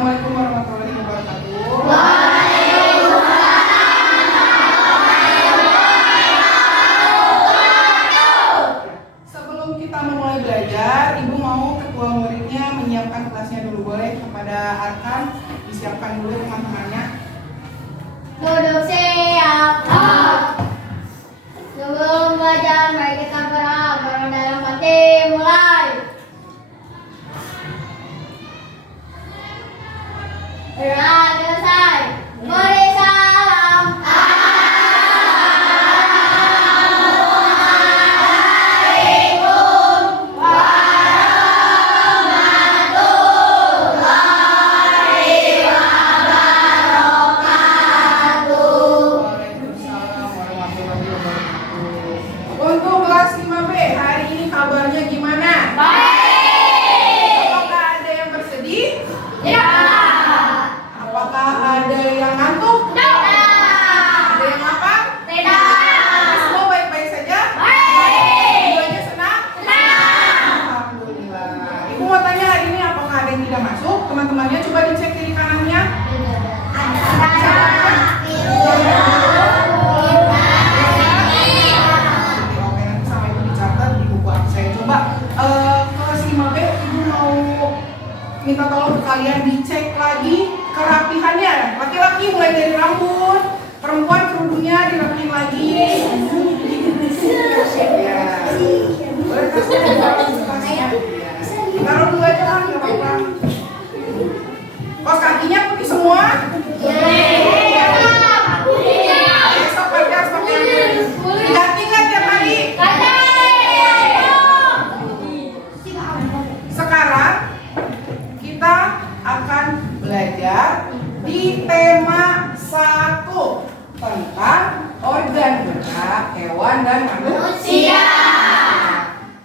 Assalamualaikum warahmatullahi wabarakatuh. Sebelum kita memulai belajar, Ibu mau ketua muridnya menyiapkan kelasnya dulu, boleh? Kepada Arkan disiapkan dulu teman-temannya. Duduk siap. Sebelum belajar, mari kita berdoa dalam hati. Mulai. Berdoa selesai. Beri salam. Assalamualaikum warahmatullahi wabarakatuh. Waalaikumsalam warahmatullahi wabarakatuh. Untuk kelas 5B, hari ini kabarnya gimana? Baik. Apakah ada yang bersedih? Ya. Apakah ada yang ngantuk? Tidak. Ada yang apa? Tidak. Semua baik-baik saja? Baik. Semuanya senang? Alhamdulillah. Ibu mau tanya hari ini apakah ada yang tidak masuk? Teman-temannya coba dicek kiri kanannya. Oke, nanti sama Ibu dicatat di buku absen. Coba kelas 5B Ibu mau minta tolong ke kalian dicek lagi kerapihannya. Laki-laki mulai dari rambut, perempuan kerudungnya dirapihin lagi. Ya. Boleh kasih tasnya. Taruh dulu aja lah, nggak apa-apa. Kos kakinya putih semua. Besok kerja seperti ini. Diganti nggak tiap hari? Sekarang kita akan belajar di tema 1 tentang organ gerak hewan dan manusia.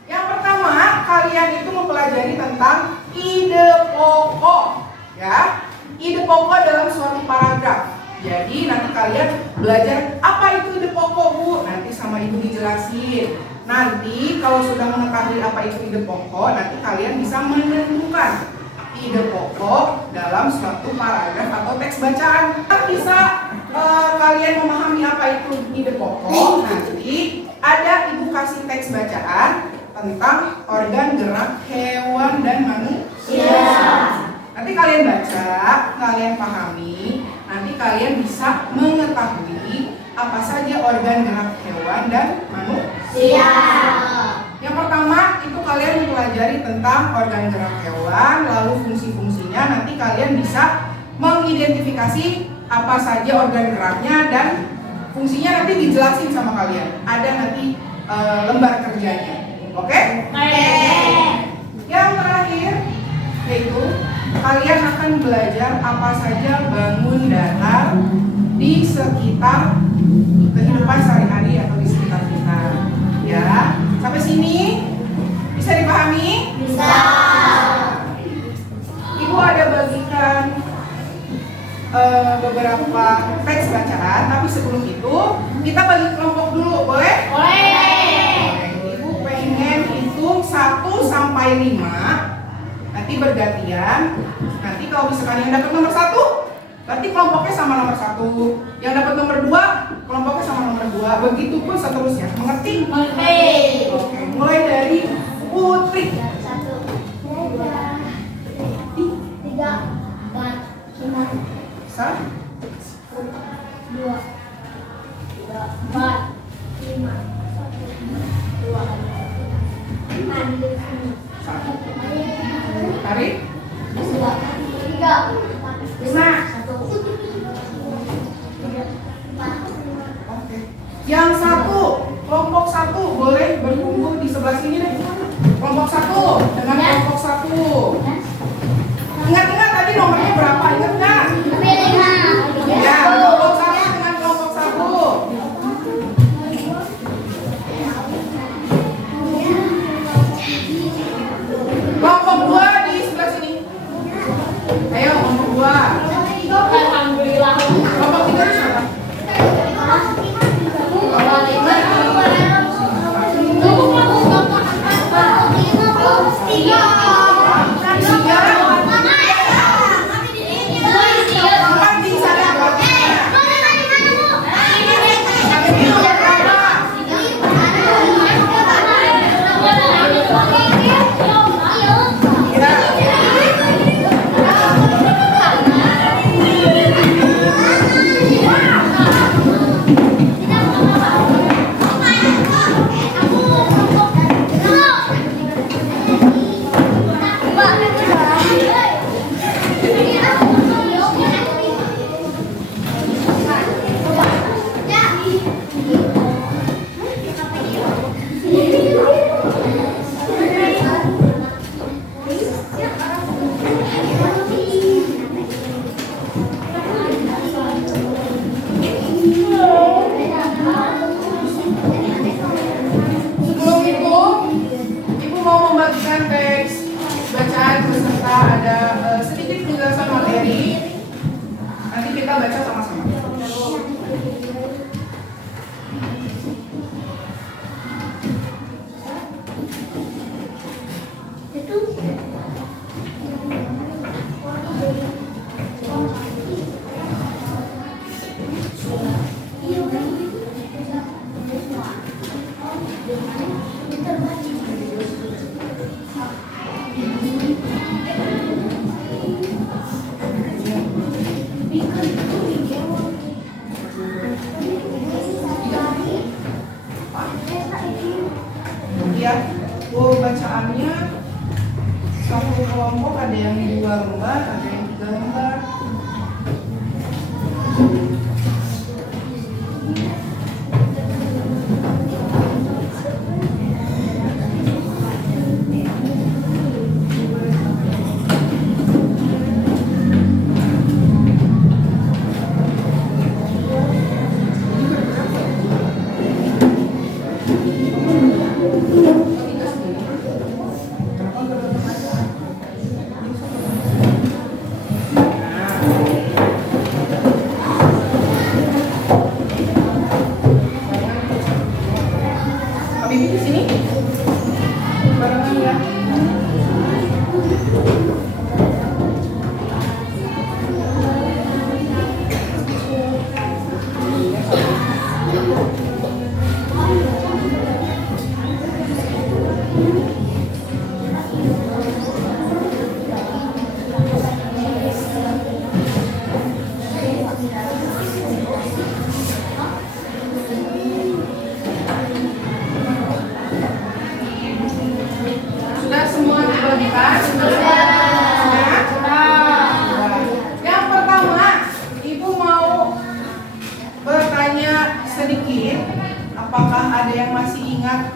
Yang pertama, kalian itu mempelajari tentang ide pokok, ya. Ide pokok dalam suatu paragraf. Jadi nanti kalian belajar apa itu ide pokok, Bu. Nanti sama Ibu dijelasin. Nanti kalau sudah mengetahui apa itu ide pokok, nanti kalian bisa menentukan ide pokok dalam suatu paragraf atau teks bacaan. Bisa kalian memahami apa itu ide pokok, nanti ada Ibu kasih teks bacaan tentang organ gerak hewan dan manusia. Nanti kalian baca, kalian pahami, nanti kalian bisa mengetahui apa saja organ gerak hewan dan manusia. Yang pertama itu kalian mempelajari tentang organ gerak hewan, lalu fungsi-fungsinya. Nanti kalian bisa mengidentifikasi apa saja organ geraknya dan fungsinya, nanti dijelasin sama kalian. Ada nanti lembar kerjanya. Oke? Yang terakhir yaitu kalian akan belajar apa saja bangun datar di sekitar kehidupan sehari-hari atau di sekitar kita. Ya, sampai sini bisa dipahami? Bisa. Ibu ada bagikan beberapa teks bacaan, tapi sebelum itu kita bagi kelompok dulu, boleh? Ibu pengen hitung 1 sampai 5. Nanti bergantian. Nanti kalau misalkan yang dapat nomor 1, berarti kelompoknya sama nomor 1. Yang dapat nomor 2, kelompoknya sama nomor 2. Begitupun seterusnya. Mengerti? Oke, mulai dari Putri. 1, 2, 3, 4, 5, Bisa? 2, 4, 5, 2, Tarik. 3, 5. Oke. Yang 1, kelompok 1 boleh berkumpul di sebelah sini deh. Kelompok 1 dengan kelompok 1. Ingat-ingat tadi nomornya berapa? Ingat nggak? Ya, kelompok 1 dengan kelompok 1. Kelompok 2 di sebelah sini. Ayo, kelompok 2. Alhamdulillah. Kelompok 3 di sana. Tiga. ada sedikit penjelasan materi. Nanti kita baca sama-sama. Ya, bacaannya satu kelompok ada yang 2 lembar, ada yang 3 lembar. Di sini barengan ya. Sudah semua dibagikan? Sudah. Yang pertama, Ibu mau bertanya sedikit. Apakah ada yang masih ingat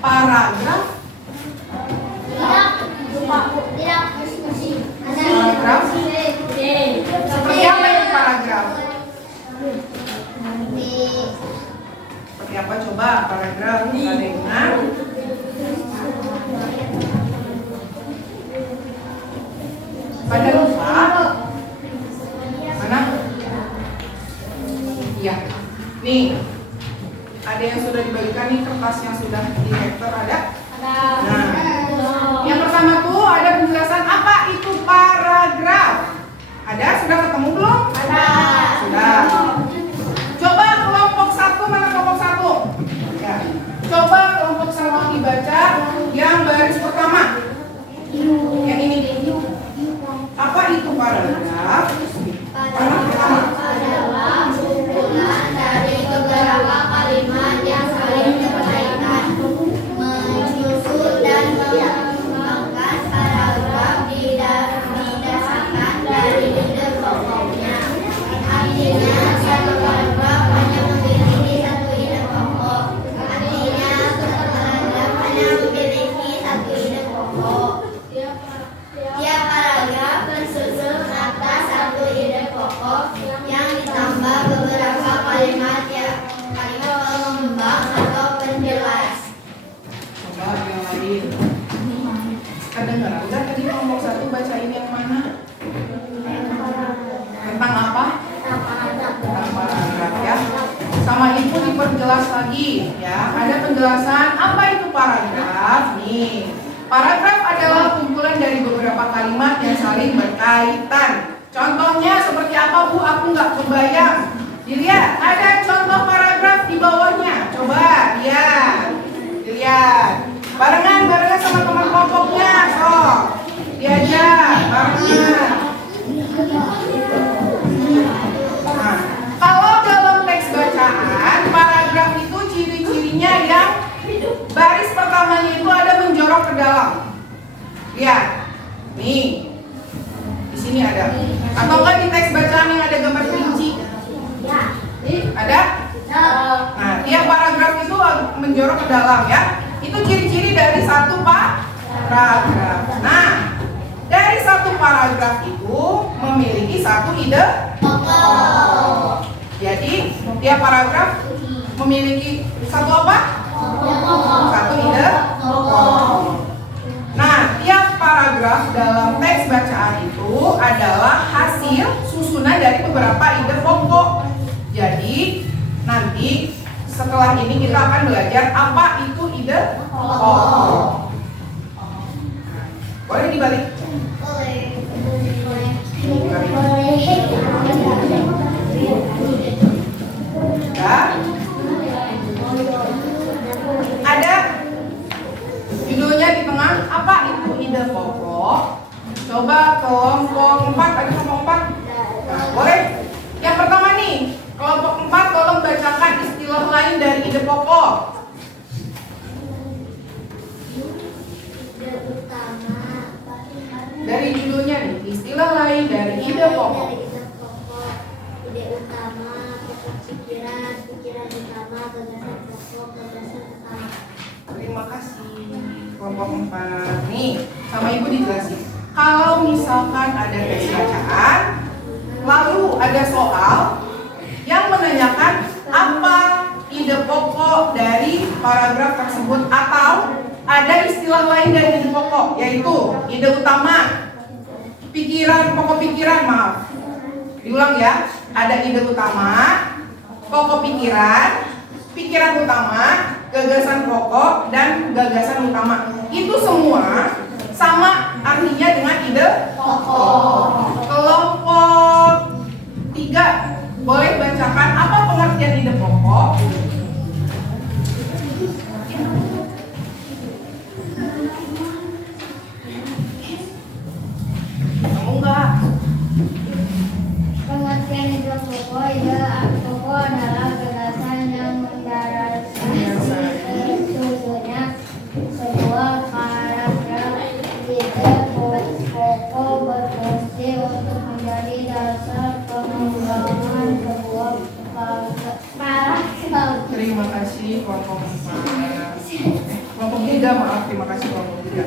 paragraf? Paragraf? Seperti apa itu paragraf? Seperti apa coba paragraf? Ada yang ingat? Pada lupa? Mana? Iya. Nih, ada yang sudah dibagikan nih kertas yang sudah di lektor ada? Nah, yang pertama tuh ada penjelasan apa itu paragraf. Ada? Sudah ketemu belum? Ada. Sudah. Coba kelompok 1, mana kelompok 1? Ya. Coba kelompok 1 dibaca yang baris pertama. Yang ini. Apa itu paragraf? Paragraf adalah kumpulan dari beberapa kalimat yang saling berkaitan, menyusun dan mengembangkan paragraf didasarkan dari ide pokoknya. Artinya satu paragraf hanya memiliki satu ide pokok. Artinya satu paragraf hanya memiliki satu ide pokok. Tiap paragraf tersusun atas satu ide pokok yang ditambah beberapa kalimat pengembang atau penjelas. Coba yang lain. Kedengaran nggak tadi kelompok 1 bacain yang mana? Tentang apa? Tentang paragraf ya. Sama Ibu diperjelas lagi ya. Ada penjelasan apa itu paragraf nih. Paragraf adalah kumpulan dari beberapa kalimat yang saling berkaitan. Contohnya seperti apa Bu? Aku nggak kebayang. Dilihat, ada contoh paragraf di bawahnya. Coba lihat. Dilihat. Barengan sama teman kelompoknya. So, diajak barengan. Nah, kalau dalam teks bacaan, paragraf itu ciri-cirinya yang baris pertamanya itu ada menjorok ke dalam. Lihat, nih, di sini ada. Atau enggak di teks bacaan yang ada gambar kelinci? Ada? Nah, tiap paragraf itu menjorok ke dalam ya. Itu ciri-ciri dari satu paragraf. Nah, dari satu paragraf itu memiliki satu ide pokok. Jadi, tiap paragraf memiliki satu apa? Satu ide pokok. Nah, tiap paragraf dalam teks bacaan itu adalah hasil susunan dari beberapa ide pokok. Jadi nanti setelah ini kita akan belajar apa itu ide pokok. Boleh dibalik? Ya. Ada judulnya di tengah, apa itu ide pokok? Coba kelompok 4, ada kelompok 4? Nah, boleh. Yang pertama nih, kelompok 4 tolong bacakan istilah lain dari ide pokok. Ide utama. Dari judulnya nih, istilah lain dari ide pokok. Ide utama, pokok pikiran, pikiran utama, gagasan pokok, gagasan utama. Terima kasih. Kelompok 4 nih, sama ibu dijelasin. Kalau misalkan ada teks bacaan, lalu ada soal yang menanyakan apa ide pokok dari paragraf tersebut, atau ada istilah lain dari ide pokok, yaitu ide utama, pikiran, pokok pikiran, maaf. Diulang ya, ada ide utama, pokok pikiran, pikiran utama, gagasan pokok, dan gagasan utama. Itu semua sama artinya dengan ide pokok. Kelompok 3 boleh bacakan apa pengertian ide pokok? Kamu enggak? Pengertian ide pokok, ide pokok adalah gagasan yang mendasari susunnya sebuah paragraf. Ide pokok berfungsi untuk menjadi dasar pengembangan sebuah paragraf. Terima kasih kelompok 4. Kelompok 3, maaf, terima kasih kelompok 3.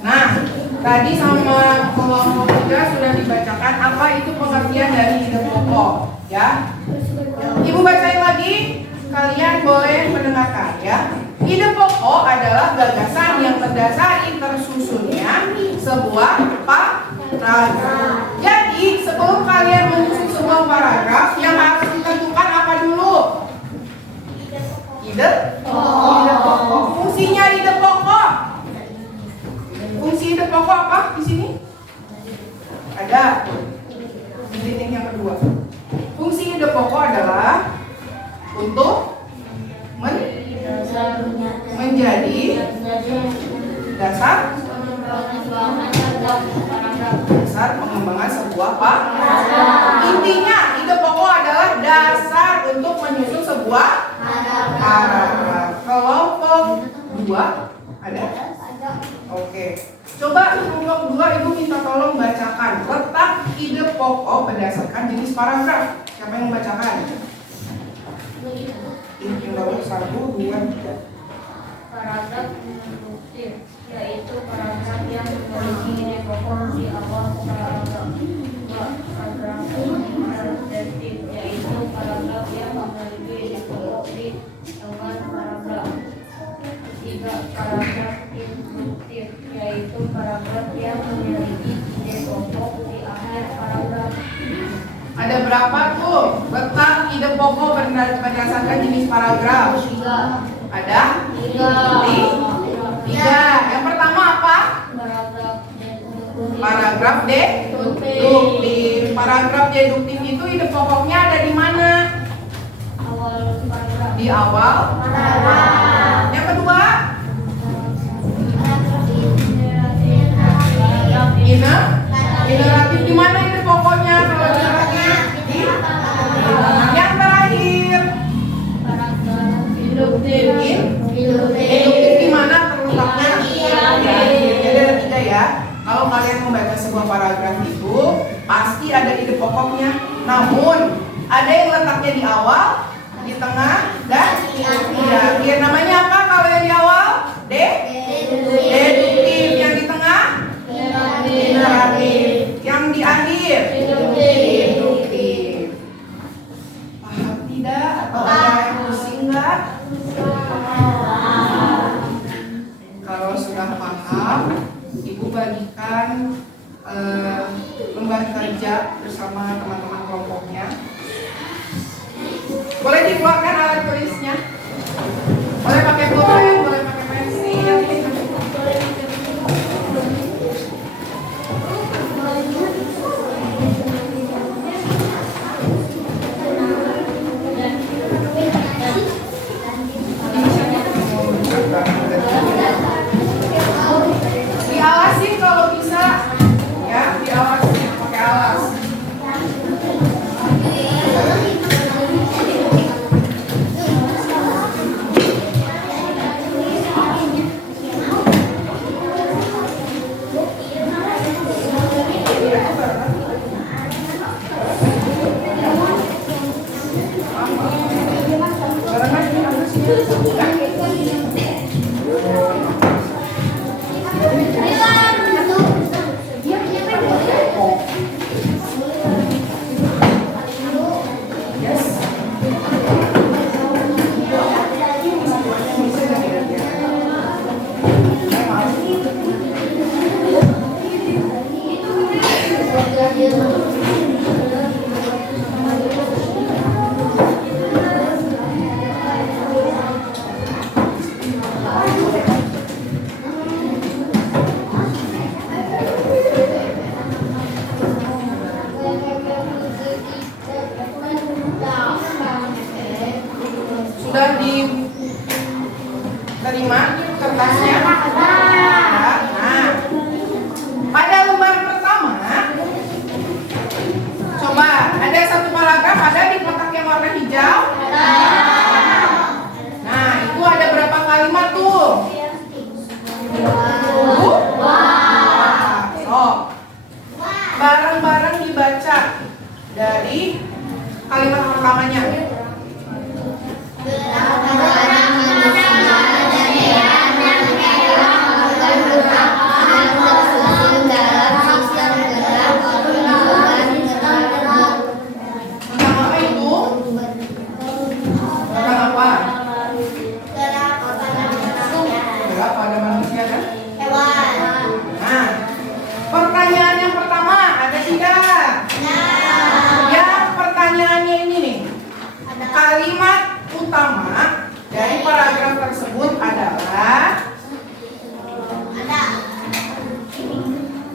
Nah, tadi sama kelompok 3 sudah dibacakan apa itu pengertian dari ide pokok, ya. Ibu bacain lagi, kalian boleh mendengarkan ya. Ide pokok adalah gagasan yang mendasari tersusunnya sebuah paragraf. Jadi, sebelum kalian menyusun sebuah paragraf, yang harus ditentukan apa dulu? Ide pokok. Fungsinya ide pokok. Fungsi ide pokok apa di sini? Ada di titik yang kedua. Fungsi ide pokok adalah untuk menjadi dasar pengembangan sebuah paragraf. Intinya ide pokok adalah dasar untuk menyusun sebuah paragraf. Kelompok 2 ada? Oke. Coba kelompok 2 ibu minta tolong bacakan letak ide pokok berdasarkan jenis paragraf. Siapa yang membacakan? Ini nomor 1, 2, 3. Paragraf induktif, yaitu paragraf yang memiliki ide pokok di awal paragraf. Paragraf induktif, yaitu paragraf yang memiliki ide pokok di awal paragraf. 3. Paragraf induktif, yaitu paragraf yang memiliki ide pokok di akhir paragraf. Ada berapa tuh letak ide pokok berdasarkan jenis paragraf? 3. Ada? 3. Yang pertama apa? Paragraf deduktif. Paragraf deduktif itu ide pokoknya ada di mana? Di awal paragraf. Yang kedua? Generatif. Di mana ide pokoknya kalau generatif? Yang terakhir? Induktif di mana terletaknya? Jadi ada 3 ya. Kalau kalian membaca sebuah paragraf itu pasti ada ide pokoknya. Namun ada yang letaknya di awal, di tengah, dan di akhir. Namanya apa kalau yang di awal? Deduktif. Yang di tengah? Generatif. Yang di akhir? Induktif. Paham tidak? Atau ada yang pusing nggak? Kalau sudah paham, ibu bagikan mengemban kerja bersama teman-teman kelompoknya. Boleh dikeluarkan alat tulisnya. Boleh pakai pulpen, boleh pakai pensil. Diawasin kalau bisa, ya, diawasin pakai alas. Barengan ini apa sih? Sudah diterima kertasnya? Ya. Nah, pada lembar pertama, coba ada satu paragraf ada di kotak yang warna hijau. Nah, itu ada berapa kalimat tuh? So, bareng-bareng dibaca dari kalimat pertamanya. Tentang apa itu? Tentang apa? Gerak pada manusia kan? Nah, pertanyaan yang pertama ada tidak? Ya, pertanyaannya ini nih. Kalimat utama dari paragraf tersebut adalah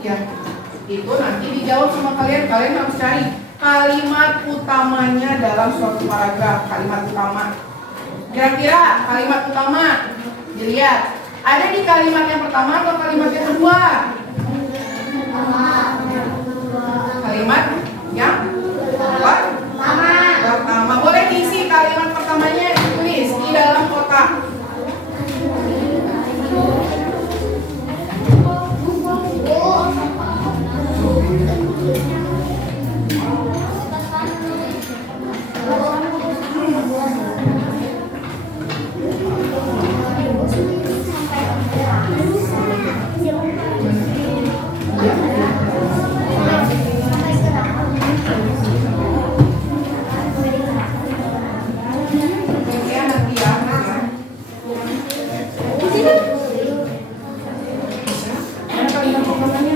ya, itu nanti dijawab sama kalian. Kalian harus cari kalimat utamanya dalam suatu paragraf. Kalimat utama. Kira-kira kalimat utama dilihat ada di kalimat yang pertama atau kalimat yang kedua? Kalimat yang pertama. Boleh diisi kalimat pertamanya, ditulis di dalam kotak. Ya, nanti ya. Mana kalimat pertamanya?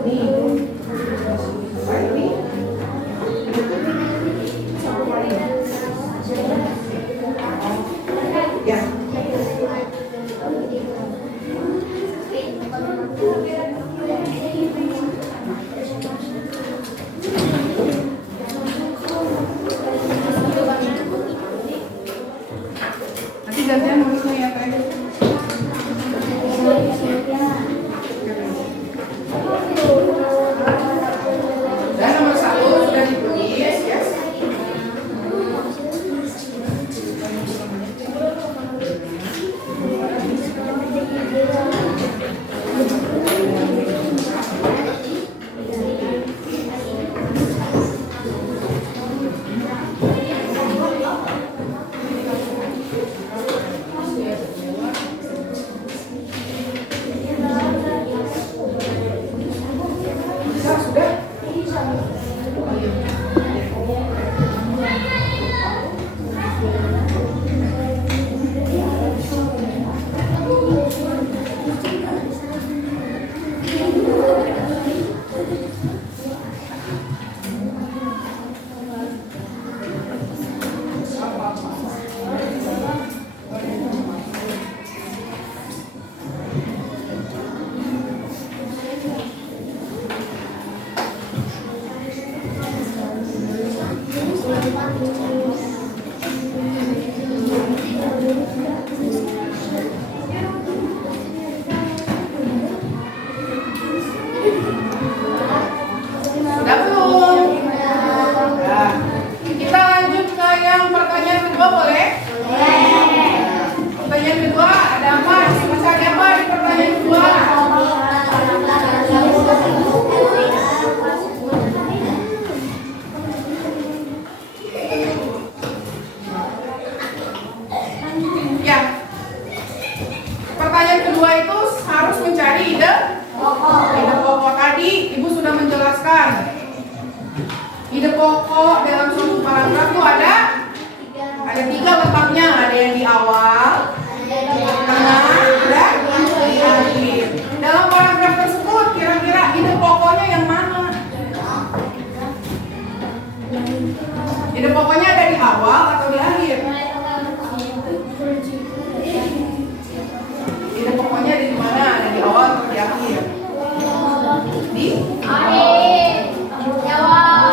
Nih. Ini. Ya. Nanti gantian nulisnya ya, Teh. Dan nomor 1 sudah ditulis, ya. Sudah. pokok dalam suatu paragraf tuh ada 3 letaknya. Ada yang di awal, tengah, dan di akhir. Dalam paragraf tersebut kira-kira ide pokoknya yang mana? Ide pokoknya ada di awal atau di akhir? Ide pokoknya ada di mana? Ada di awal atau di akhir? Di Akhir. Jawab.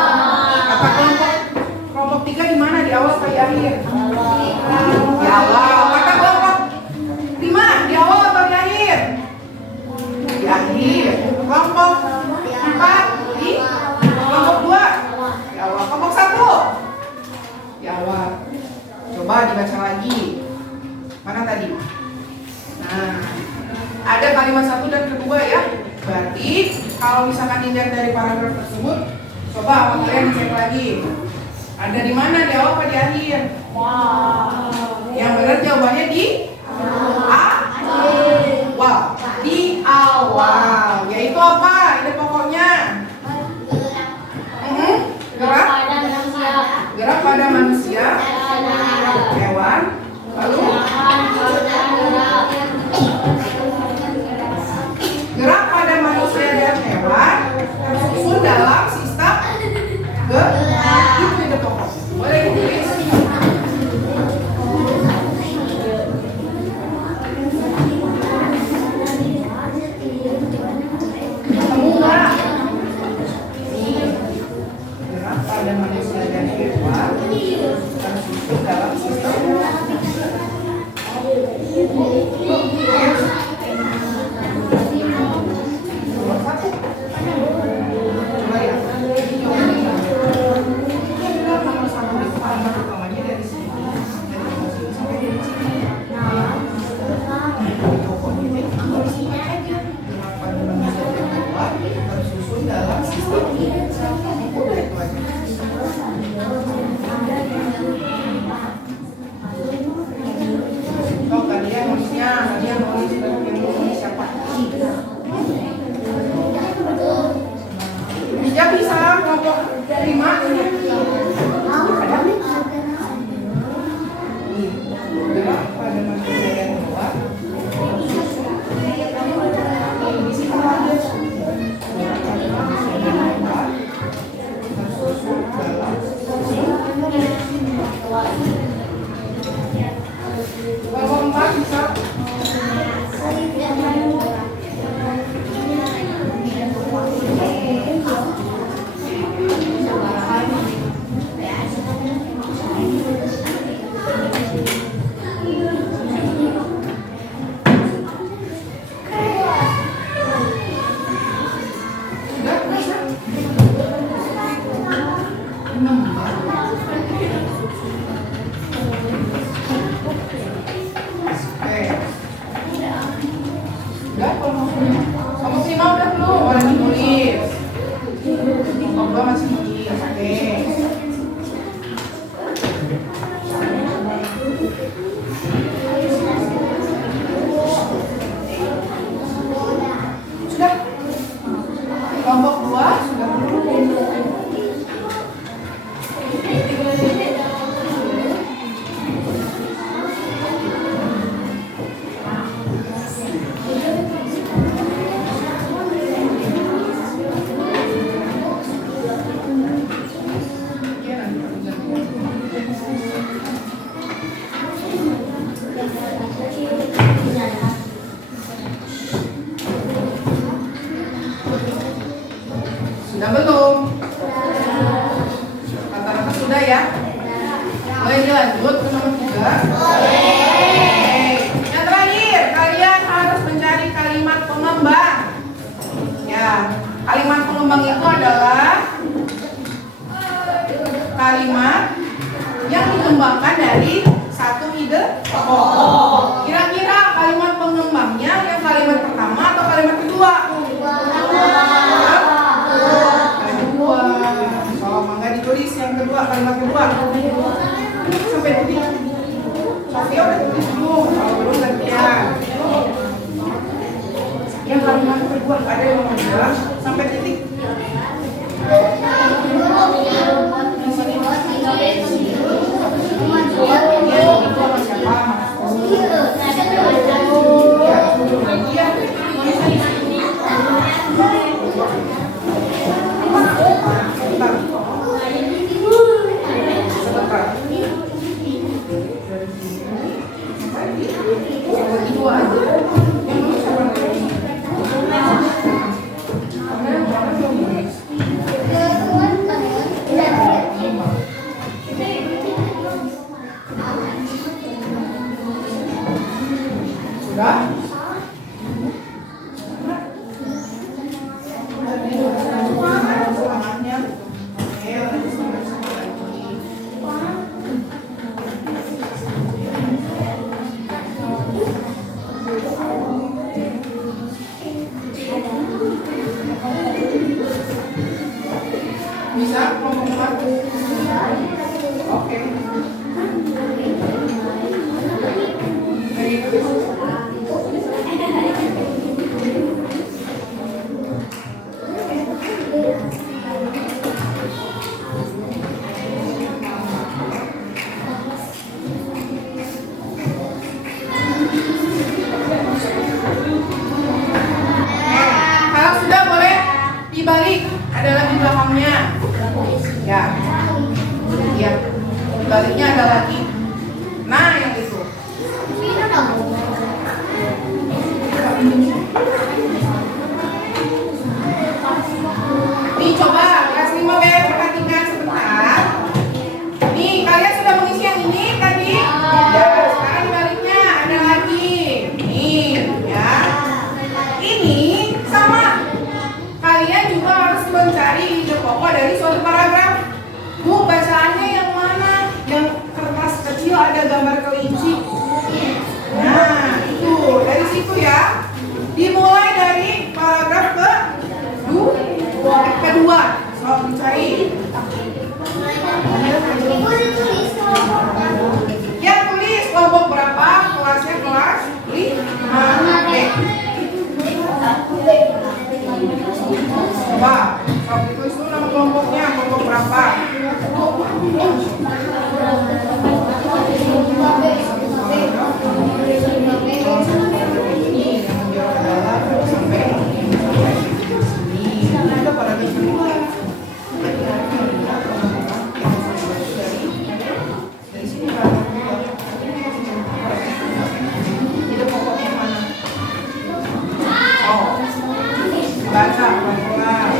kata kelompok 3 di mana? Di awal atau di akhir? Di awal. Kata kelompok 5 di awal atau di akhir? Di akhir. Kelompok 4 di kelompok 2 di awal. Kelompok 1 di awal. Coba dibaca lagi. Mana tadi? Nah, ada kalimat 1 dan kedua ya. Berarti kalau misalkan dilihat dari paragraf tersebut, coba kalian cek lagi. Ada di mana? Di awal apa di akhir? Yang benar jawabannya di awal. Di awal. Yaitu apa? Ini pokoknya gerak pada manusia, hewan, lalu gerak pada manusia dan hewan tersusun dalam sistem gerak. Itu ide pokok. Boleh ditulis? Ketemu nggak? Ini gerak pada manusia dan hewan tersusun dalam sistem Sudah belum? Rata-rata sudah ya? Boleh dilanjut ke nomor 3? Boleh. Yang terakhir, kalian harus mencari kalimat pengembang. Ya, kalimat pengembang itu adalah kalimat yang dikembangkan dari satu ide pokok. Kira-kira kalimat pengembangnya yang kalimat pertama atau kalimat kedua? Tulis yang kedua, kalimat kedua sampai titik. Sofia udah tulis belum? Kalau belum gantian. Yang kalimat kedua ada yang mau bilang sampai titik. Bisa kelompok 4? Oke. Kalau sudah boleh dibalik, ada lagi belakangnya. Ya, ya, baliknya ada lagi. Nah, yang itu. Nih coba kelas 5B perhatikan sebentar. Nih kalian sudah mengisi yang ini tadi. Ya, sekarang baliknya ada lagi. Nih, ya. Ini sama. Kalian juga harus mencari ide pokok dari suatu paragraf. Bu, bacaannya yang mana? Yang kertas kecil ada gambar kelinci. Nah, itu dari situ ya. Dimulai dari paragraf kedua. So, dicari. Ya, tulis kelompok berapa? Kelasnya kelas 5B. Coba, kalau ditulis dulu nama kelompoknya, kelompok berapa? Ini yang menjauh ke dalam sampai ini. Ada paragraf kedua. Dari sini paragraf kedua. Ide pokoknya mana? Oh, baca pelan-pelan.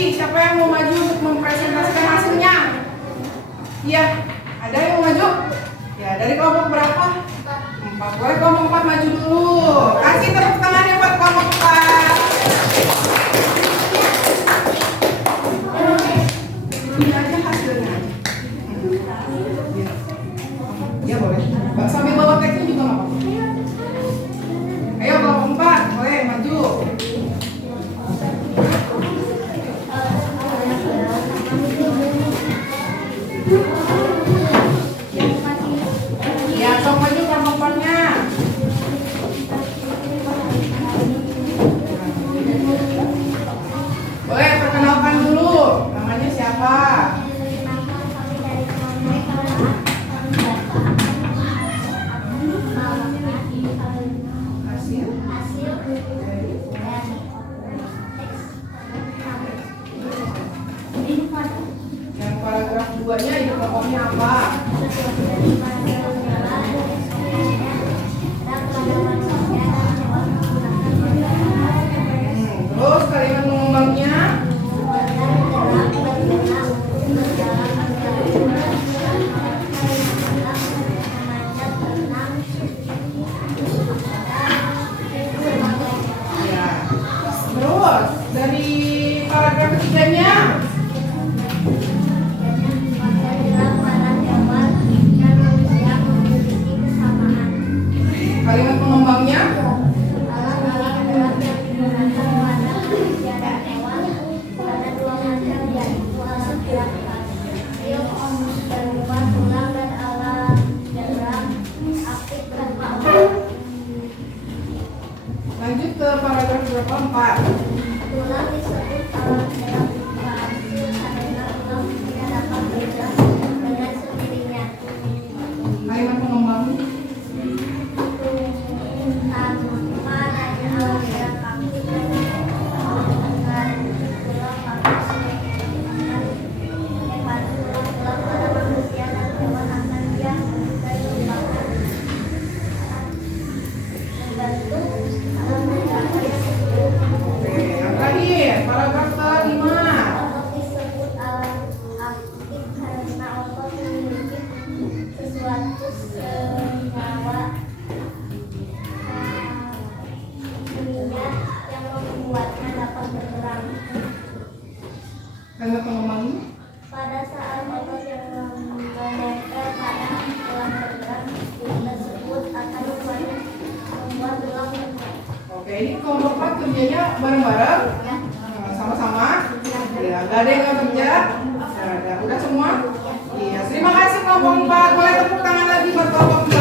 lagi, siapa yang mau maju untuk mempresentasikan hasilnya? Iya, ada yang mau maju? Ya, dari kelompok berapa? 4. Boleh kelompok 4 maju dulu. Kasih tepuk tangannya buat kelompok 4. Ini aja hasilnya. Ya boleh. Sambil bawa teksnya juga nggak apa-apa. Ayo kelompok 4, boleh maju. Ya, sok maju kelompok 4-nya. Boleh perkenalkan dulu, namanya siapa? Yang paragraf 2-nya itu kelompoknya apa? Terus kalimat mengembangnya? Ya. Terus dari paragraf 3-nya? Kalimat pengembangnya? Lanjut ke paragraf berapa? 4. Tulang disebut alat dalam berfungsi karena tulang tidak dapat bergerak dengan sendirinya. Kalimat pengembangnya? Tanpa adanya alat gerak kaki dan tulang kaki hebat tulang pada manusia dan hewan akan dia menyumbangkan membantu alam mencapai Oke, yang terakhir, paragraf ke-5. otot disebut alat aktif karena otot memiliki sesuatu senyawa minyak yang membuatnya dapat bergerak. Kalimat pengembangnya? Pada saat otot yang menempel pada tulang bergerak tersebut akan membuat tulang bergerak. Oke, ini kelompok 4 kerjanya bareng-bareng? Sama-sama? Ya, nggak ada yang nggak kerja? Ada. Udah semua? Iya, terima kasih kelompok 4. Boleh tepuk tangan lagi buat kelompok 4.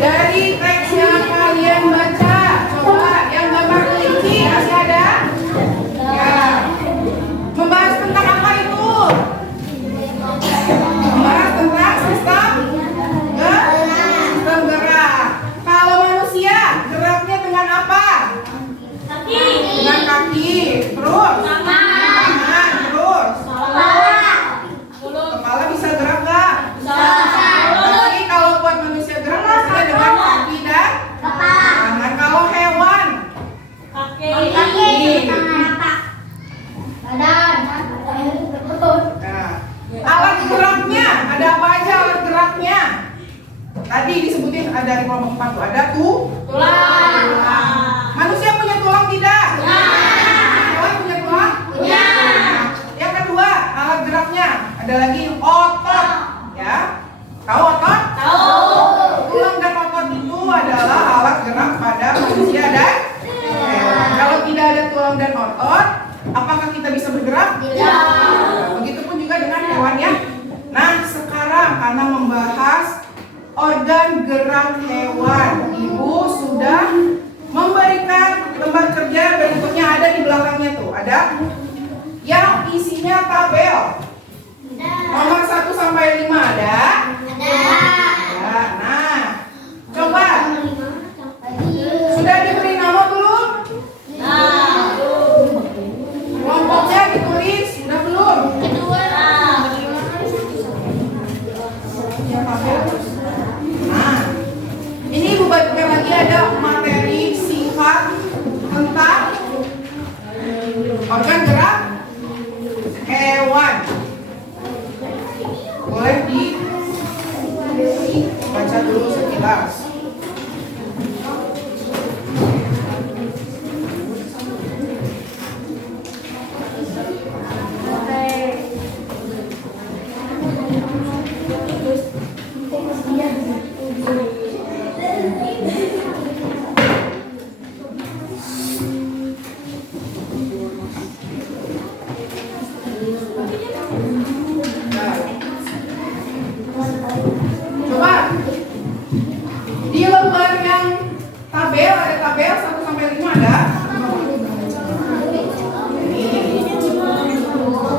Dari teks yang kalian baca, coba yang gambar kelinci masih ada? Ya. Membahas tentang apa itu? Membahas tentang sistem gerak. Kalau manusia geraknya dengan apa? Dengan kaki. Terus? Tangan. Terus? Kepala bisa gerak nggak? Tapi kalau buat manusia gerak pastinya dengan kaki dan tangan. Kalau hewan? Nah, alat geraknya ada apa aja alat geraknya? Tadi disebutin ada dari kelompok 4 tuh ada tulang. Manusia punya tulang tidak? Hewan punya tulang? Yang kedua alat geraknya ada lagi otot, ya. Tahu otot? Tulang dan otot itu adalah alat gerak pada manusia dan hewan. Kalau tidak ada tulang dan otot, apakah kita bisa bergerak? Nah, begitupun juga dengan hewan ya. Nah, sekarang karena membahas organ gerak hewan, Ibu sudah memberikan lembar kerja berikutnya ada di belakangnya tuh. Ada yang isinya tabel. Nomor 1 sampai 5 ada? Ya, nah, coba. Sudah diberi nama belum? Kelompoknya ditulis, sudah belum? Ya, tabel. Nah, ini Ibu bagikan baca dulu sekilas. Coba di lembar yang tabel, ada tabel 1 sampai 5 ada?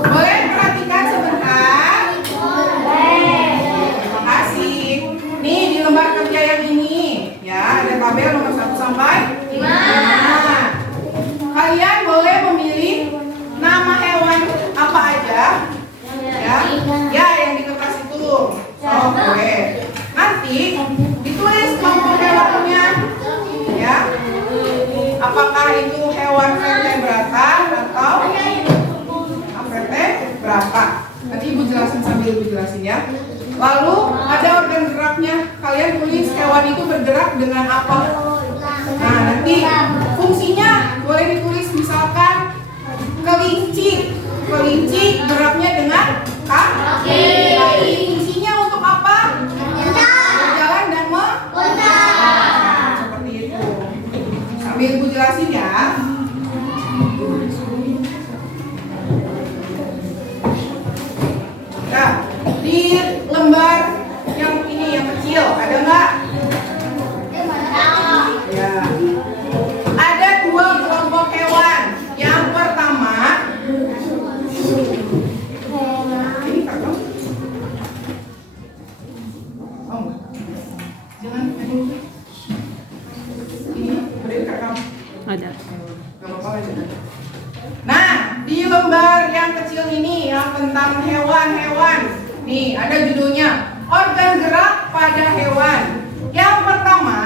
Boleh perhatikan sebentar? Terima kasih. Nih di lembar kerja yang ini ya, ada tabel nomor 1 sampai 5. Kalian boleh memilih nama hewan apa aja? Ya, yang di kertas itu. Oh, boleh. Nanti ditulis kelompok hewannya, ya. Apakah itu hewan vertebrata atau vertebrata? Nanti ibu jelasin sambil ibu jelasin ya. Lalu ada organ geraknya. Kalian tulis hewan itu bergerak dengan apa? Nah, nanti fungsinya boleh ditulis misalkan kelinci. Kelinci geraknya dengan kaki. Nah, fungsinya untuk apa? Berjalan dan meloncat. Seperti itu. Sambil ibu jelasin ya. Nah, di lembar yang ini yang kecil ada nggak? Ya. Ada 2 kelompok hewan. Yang pertama, ini kakak. Oh enggak. Jangan ini beri kakak. Ada. Gak apa-apa aja. Nah, di lembar yang kecil ini yang tentang hewan-hewan. Nih, ada judulnya organ gerak pada hewan. Yang pertama,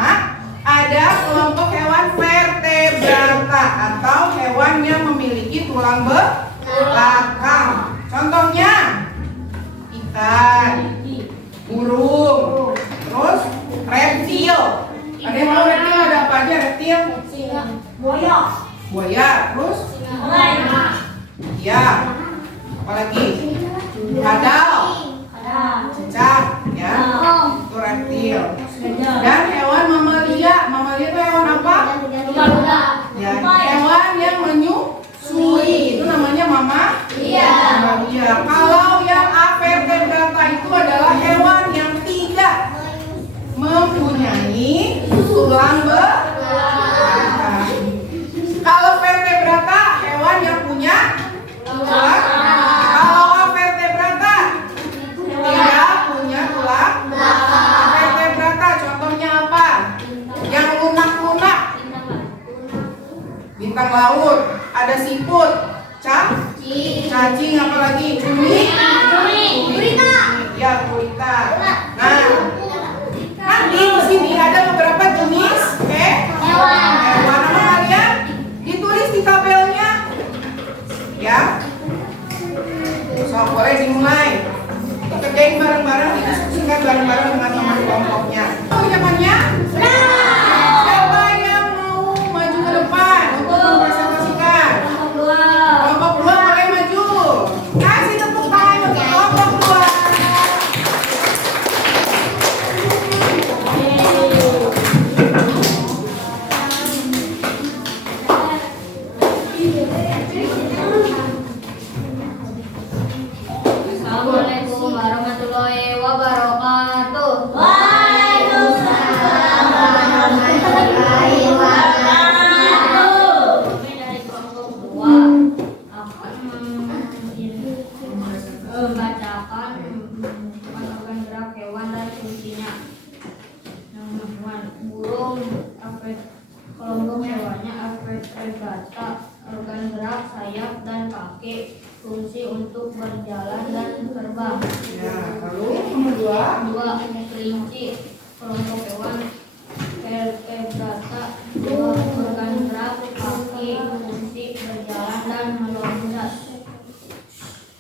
ada kelompok hewan vertebrata atau hewan yang memiliki tulang belakang. Contohnya ikan, burung, terus reptil. Ada yang tahu reptil ada apa aja? Reptil? Buaya, terus? Ya. Apalagi? Kadal, cicak, ya. Itu reptil. Dan hewan mamalia. Mamalia itu hewan apa? Ya, hewan yang menyusui. Itu namanya mamalia. Kalau yang avertebrata itu adalah hewan yang tidak mempunyai tulang belakang. Kalau vertebrata hewan yang punya tulang. Kalau avertebrata tidak punya tulang. Vertebrata contohnya apa? Yang lunak-lunak. Bintang laut, ada siput, cacing, apalagi cumi, ya gurita. Nah, nanti di sini ada beberapa jenis hewan. Nama kalian ditulis di tabelnya, ya. So boleh dimulai. Kerjain bareng-bareng, didiskusikan bareng-bareng dengan teman kelompoknya. Ucapannya? Siapa yang mau maju ke depan untuk mempresentasikan? Kelompok 2 boleh maju. Kasih tepuk tangan untuk kelompok 2. Assalamualaikum warahmatullahi wabarakatuh. Kami dari kelompok 2 akan membacakan organ gerak hewan dan fungsinya. Hewan burung, kelompok hewannya avertebrata, organ gerak sayap dan kaki, fungsi untuk berjalan dan terbang. Ya, lalu nomor 2. 2. Kelinci, kelompok hewan vertebrata, organ gerak kaki, fungsi berjalan dan meloncat.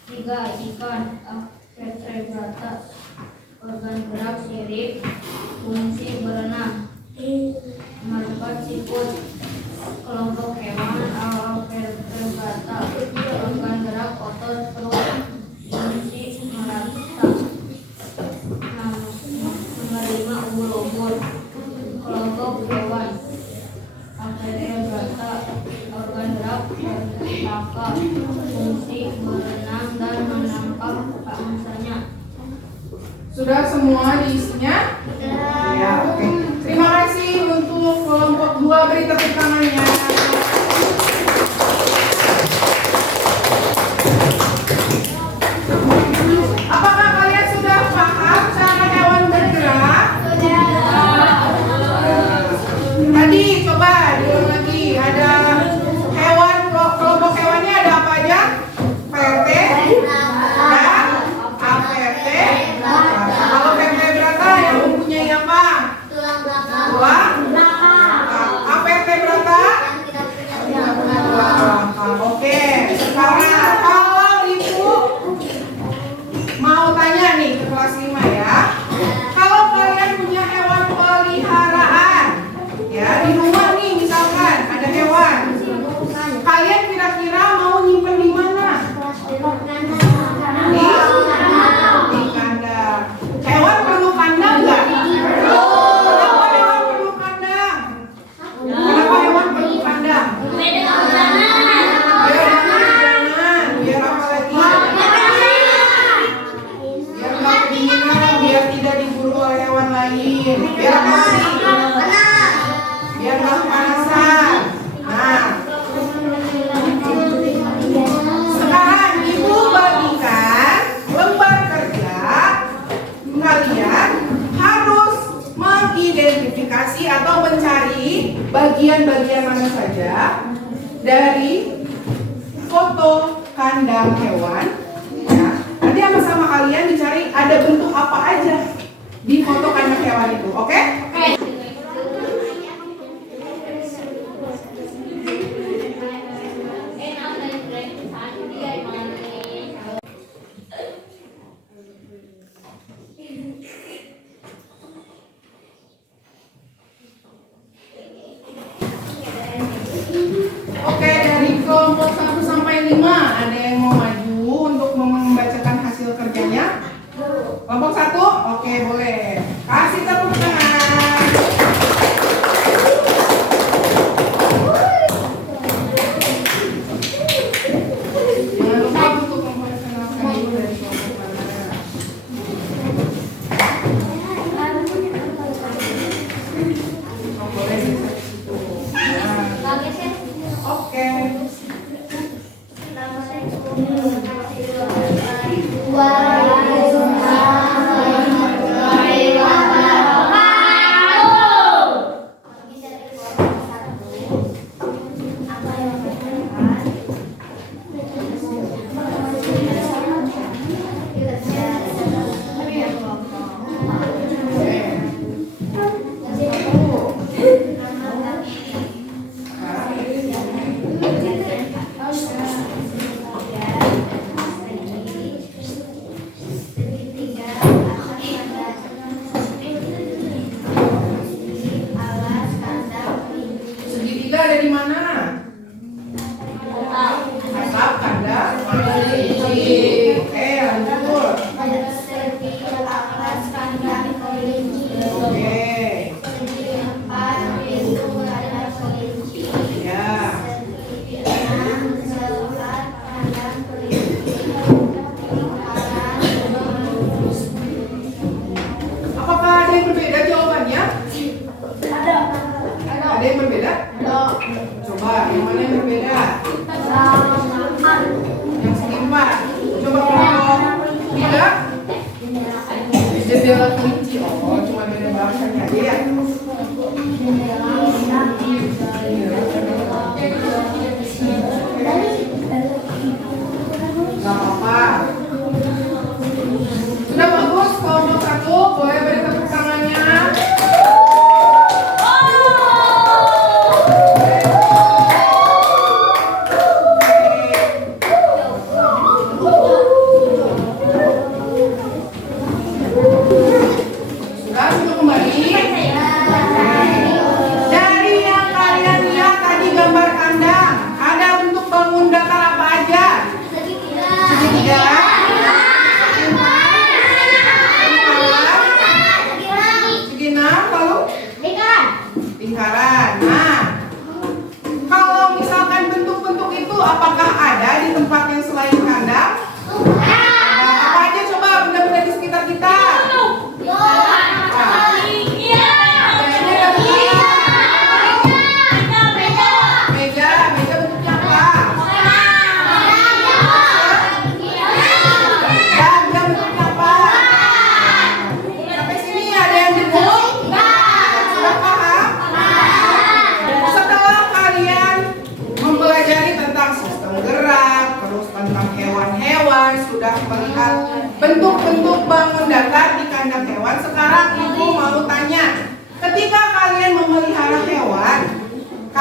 3. Ikan vertebrata, organ gerak mirip, fungsi berenang, nomor 4 siput, kelompok hewan vertebrata, organ gerak otot perut, fungsi merata, nomor 5 ubur-ubur, kelompok hewan vertebrata, organ gerak vertebrata, fungsi berenang dan menangkap mangsanya. Sudah semua diisinya? Ya, oke. Terima kasih untuk kelompok 2, beri tepuk tangannya. Apakah kalian sudah paham cara hewan bergerak? Tadi coba diulang lagi. Ada hewan, kelompok hewannya ada apa aja? Vertebrata, avertebrata. Kalau vertebrata yang mempunyai apa? Tulang belakang. Avertebrata? Tulang belakang. Oke. Sekarang kalau ibu mau tanya nih ke kelas 5 ya. Kalau kalian punya hewan peliharaan, ya di rumah nih misalkan ada hewan, kalian kira-kira mau nyimpen di mana? Di kandang. Hewan perlu kandang nggak? Kenapa hewan perlu kandang? Kenapa hewan perlu kandang? Biar jangan, biar apa lagi? Biar nggak kedinginan, biar tidak diburu oleh hewan lain. Biar apa lagi? Biar nggak kepanasan. Nah, sekarang ibu bagikan lembar kerja. Kalian harus mengidentifikasi atau mencari bagian-bagian mana saja dari foto kandang hewan. Ya, nanti sama-sama kalian dicari ada bentuk apa aja di foto kandang hewan itu, oke? Oke, dari kelompok 1 sampai 5 ada yang mau maju untuk membacakan hasil kerjanya? Kelompok 1? Oke, boleh. Kasih tepuk tangan.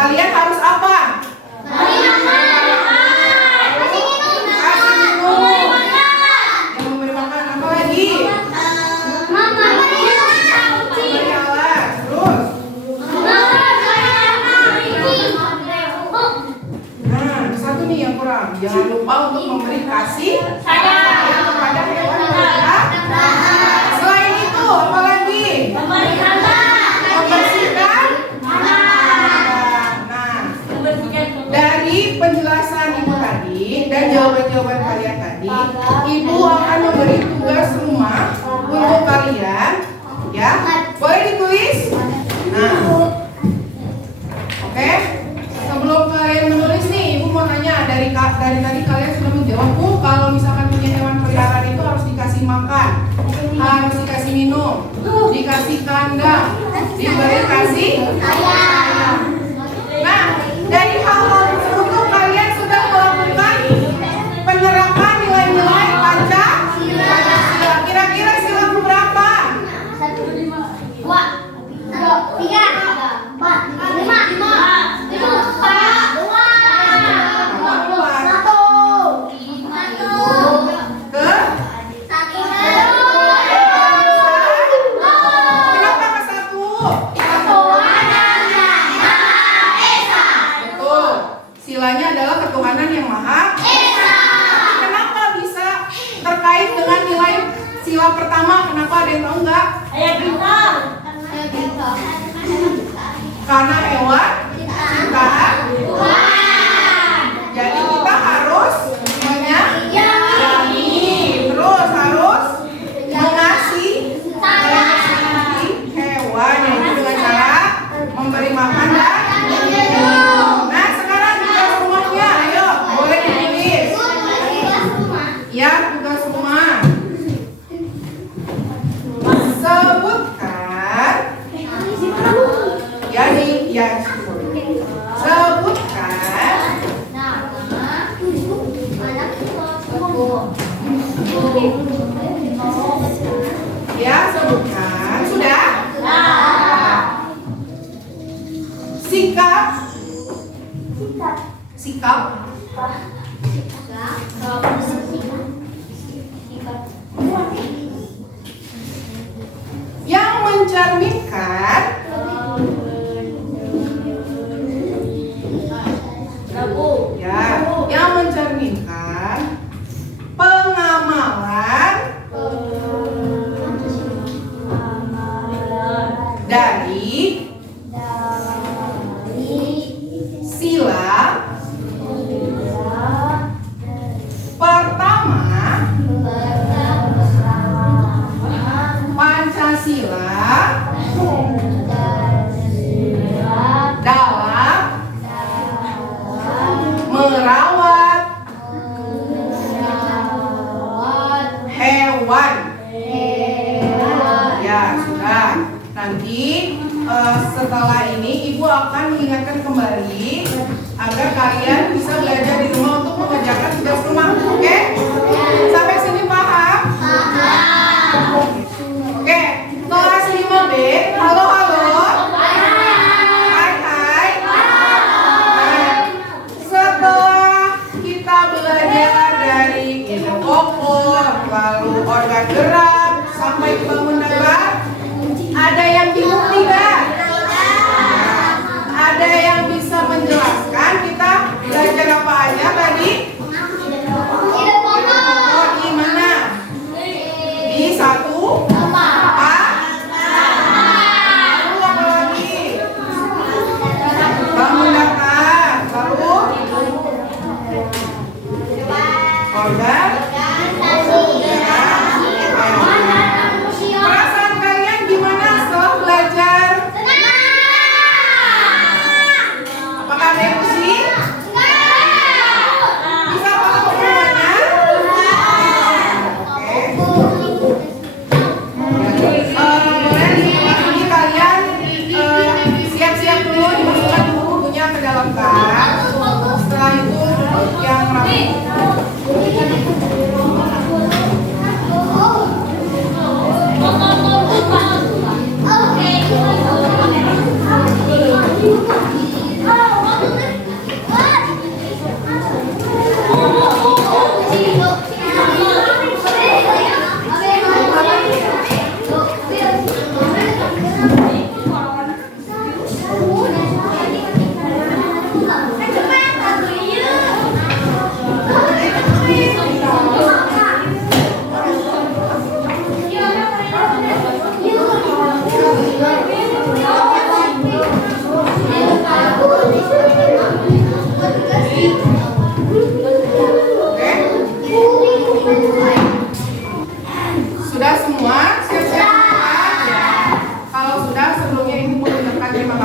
kalian harus apa? Yang memberi makan. Apa lagi? Memberi alas. Terus? Nah, satu nih yang kurang. Jangan lupa untuk memberi kasih sayang kepada hewan peliharaan. Selain itu, apa lagi? Membersihkan. Nah, dari penjelasan ibu tadi dan jawaban-jawaban kalian tadi, ibu akan memberi tugas rumah untuk kalian, ya. Boleh ditulis? Nah, oke. Sebelum kalian menulis nih, ibu mau nanya dari tadi kalian sudah menjawab, Bu, kalau misalkan punya hewan peliharaan itu harus dikasih makan, harus dikasih minum, dikasih kandang, diberi kasih sayang. Nah, dari hal-hal tersebut kalian sudah melakukan penerapan nilai-nilai Pancasila. Kira-kira sila berapa? 5.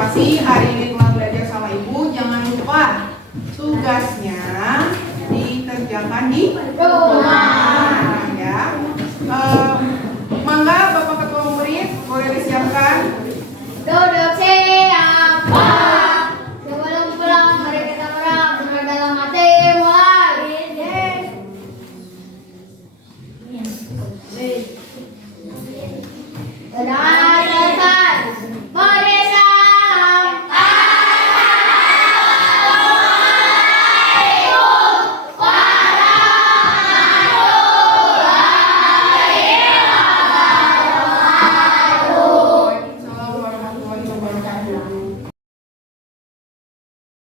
kasih hari ini telah belajar sama Ibu. Jangan lupa tugasnya dikerjakan di rumah ya. Mangga Bapak Ketua Murid boleh disiapkan. Duduk siapa? Sebelum pulang mari kita berdoa dalam hati mulai. Dadah.